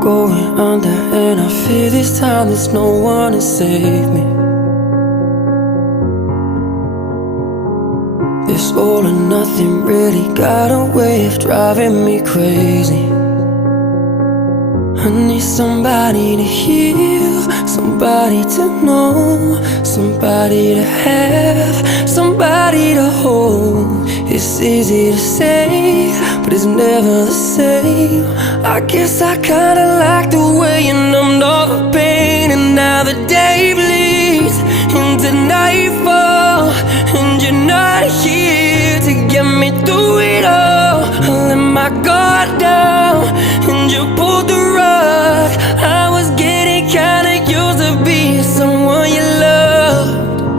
going under, and I fear this time there's no one to save me. This all or nothing really got a way of driving me crazy. I need somebody to heal, somebody to know, somebody to have, somebody to hold. It's easy to say, but it's never the same. I guess I kinda like the way you numbed all the pain. And now the day bleeds into nightfall, and you're not here to get me through it all. I let my guard down, and you pulled the rug